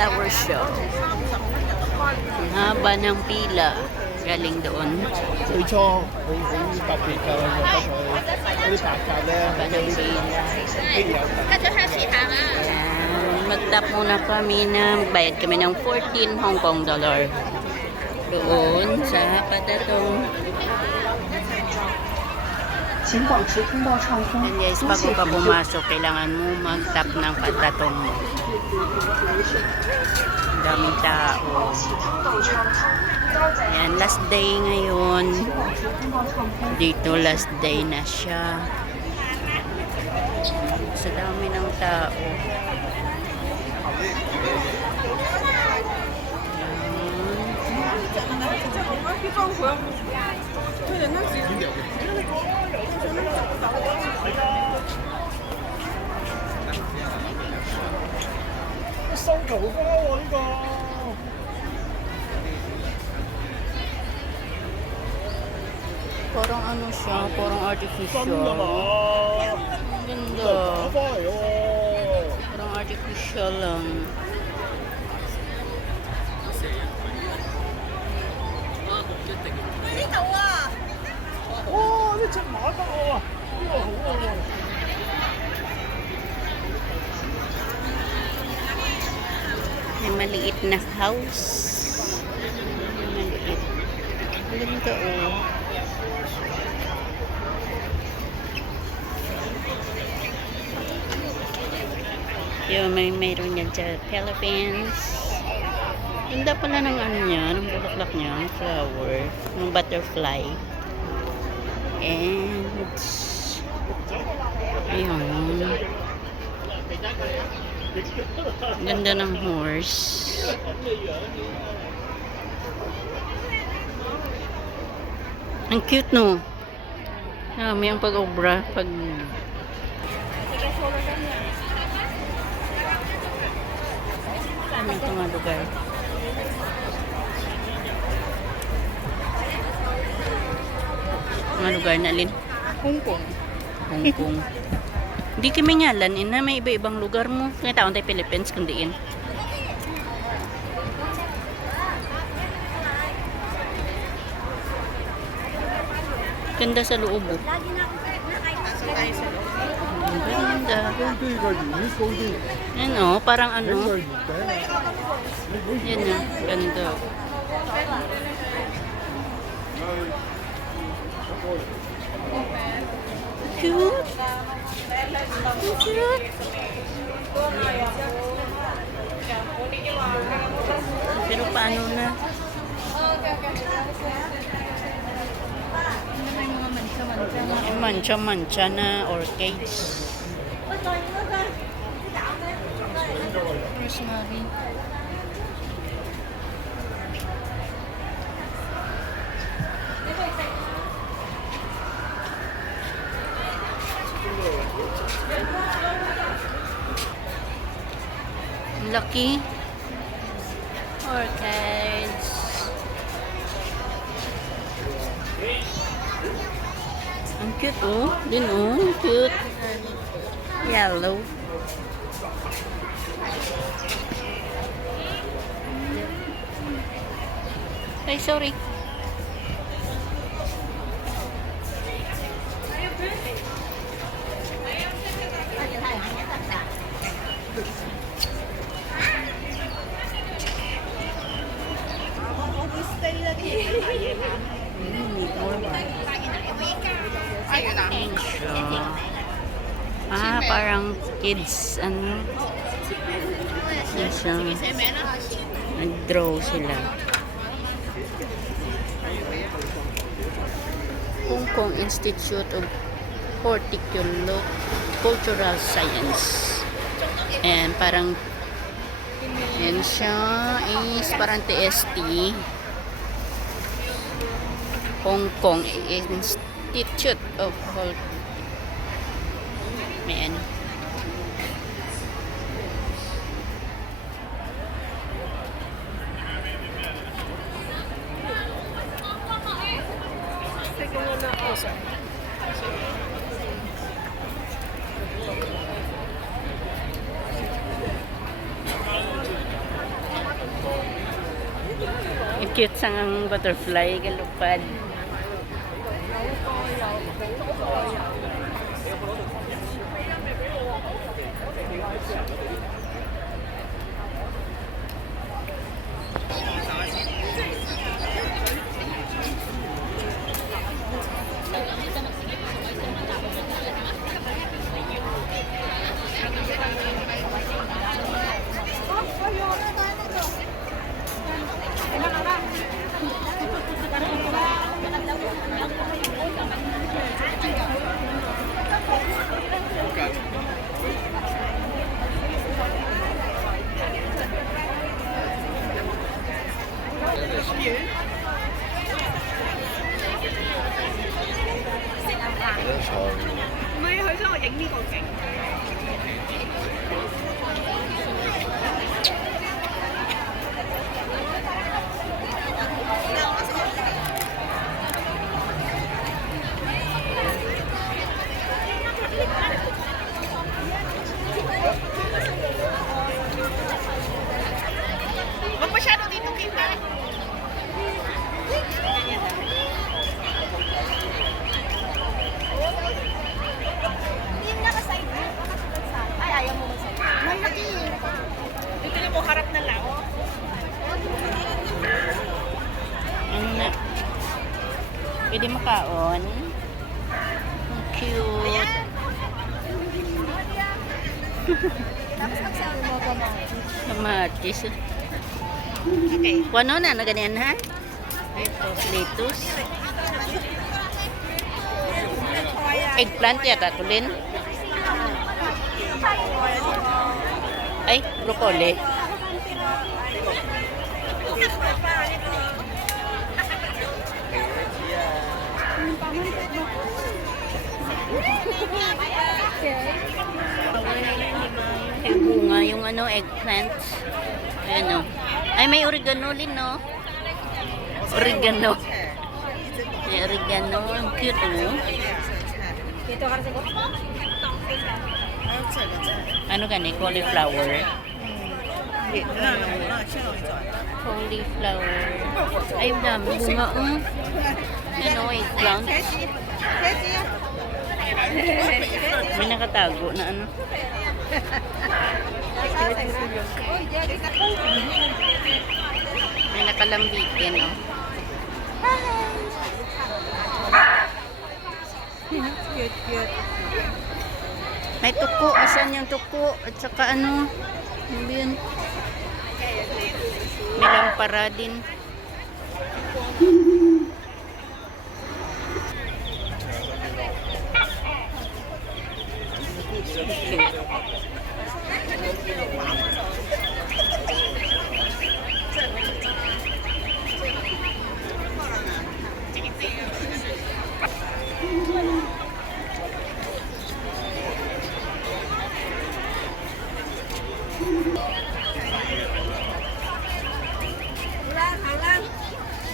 flower show. Ang haba ng pila. Galing doon. 最初好特別㗎，我覺得佢嗰啲白鴿咧， Haba ng pila. 非常有特別。 Ayan. Mag-tap muna kami na magbayad kami ng 14 Hong Kong dollar. Doon sa Patatong. 请保持通道畅通， And guys, 多 bago 谢 ka 合作。 pumasok, kailangan mo mag-tap ng Patatong mo. Ang daming tao. 请通道畅通，多謝。 Ayan, last day ngayon. 请保持通道畅通。 Dito last day na siya. Sa dami ng tao. Parang ano siya, parang artificial. Ang ganda. Parang artificial lang. May maliit na house. May maliit. Ganda oh. Yung mayroon yan sa Philippines. Ganda pala ng ano niya, ng bulaklak niya, flower, ng butterfly. And ayun. Ganda ng horse. Ang cute no. May ang pag-obra, pag ano ito nga lugar? Mga lugar na Lin? Hong Kong. Hong Kong. Hindi kami ngalan, ina. May iba-ibang lugar mo. Kaya taon tayo Philippines, kundiin. Ganda sa loob. Oh. Ganda. Ano, parang ano. Yan na, ganda. Cute. Cute. Pero paano na? May mancha-mancha na orchids. Rosemary. Lucky orchids. Ang cute oh. Din oh. Cute. Yellow. Ay, sorry. Parang kids, ano? Nag-draw sila. Hong Kong Institute of Horticultural Science. And parang yan siya is parang TST. Hong Kong Institute of Man. Cute sang ang butterfly, galupad. Ano na? Pwede makaon. Ang cute. Kamatis. Okay. Ano na? Ganyan ha? Lettuce. Eggplant yata ito din. Ay, broccoli. Yung bunga, yung ano, eggplant. Ayan o. Ay, may oregano din, no? Oregano. May oregano. Ang cute, no? Ano gani? Cauliflower. Cauliflower. Ay, dami bunga. Ano, eggplant. May nakatago na ano. May nakalambitin, no? Cute. May tuko. Asan yung tuko? At saka ano? Ano yun? May lampara din.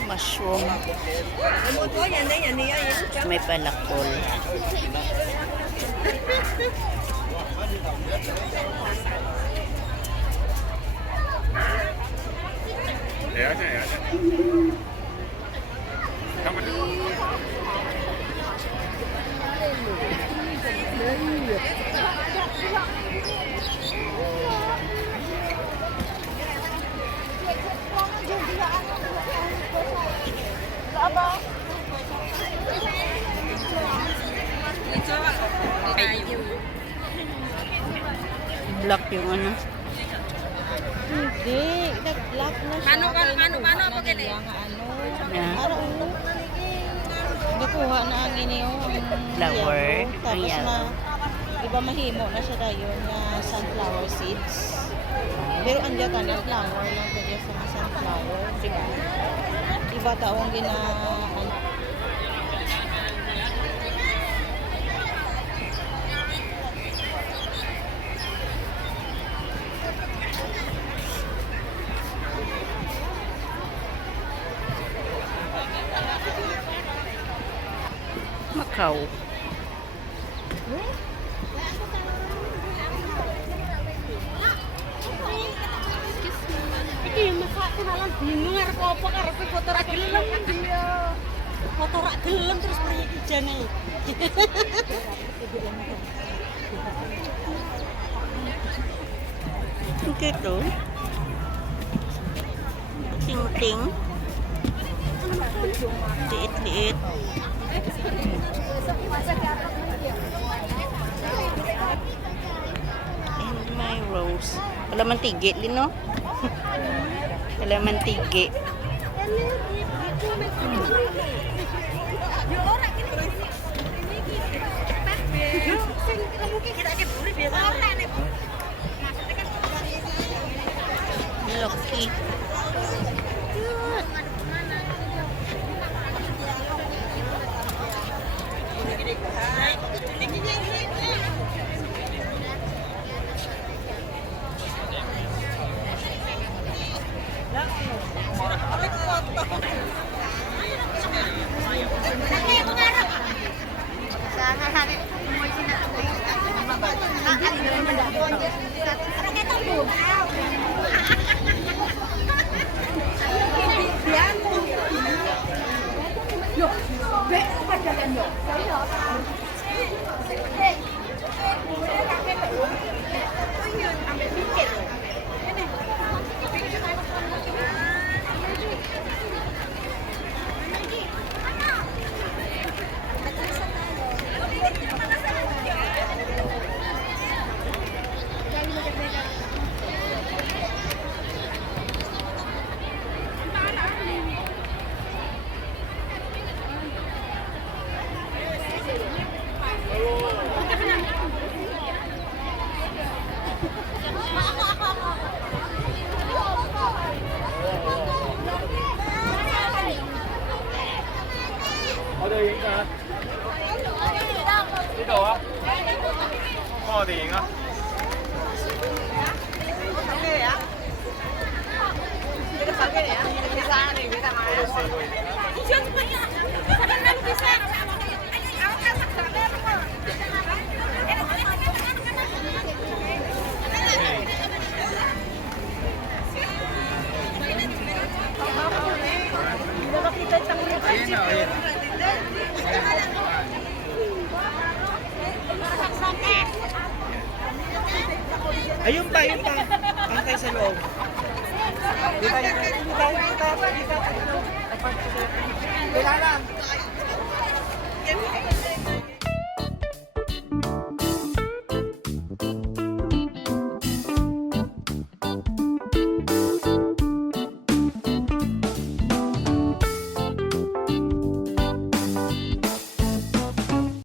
Mushroom. May palakol. Black yung ano. Hindi, nag-black na siya. Paano pa ganyan? Yeah. Nakuha na ang inyo Flower. Tapos Ang na, iba mahimo na siya dayon nga sunflower seeds. Pero andyan ka na flower lang kaya sa mga sunflower, di ba? Iba taong Macau. aku malah bingung arep apa karepe foto ra gelem dia. Foto ra gelem terus priye ijane. Gitu. Ting-ting. Liit-liit. And my rose. Kalaman tigi, Lino. Kalaman tigi. Loki. Ayun pa. Antay sa loob. Dito. Kailangan.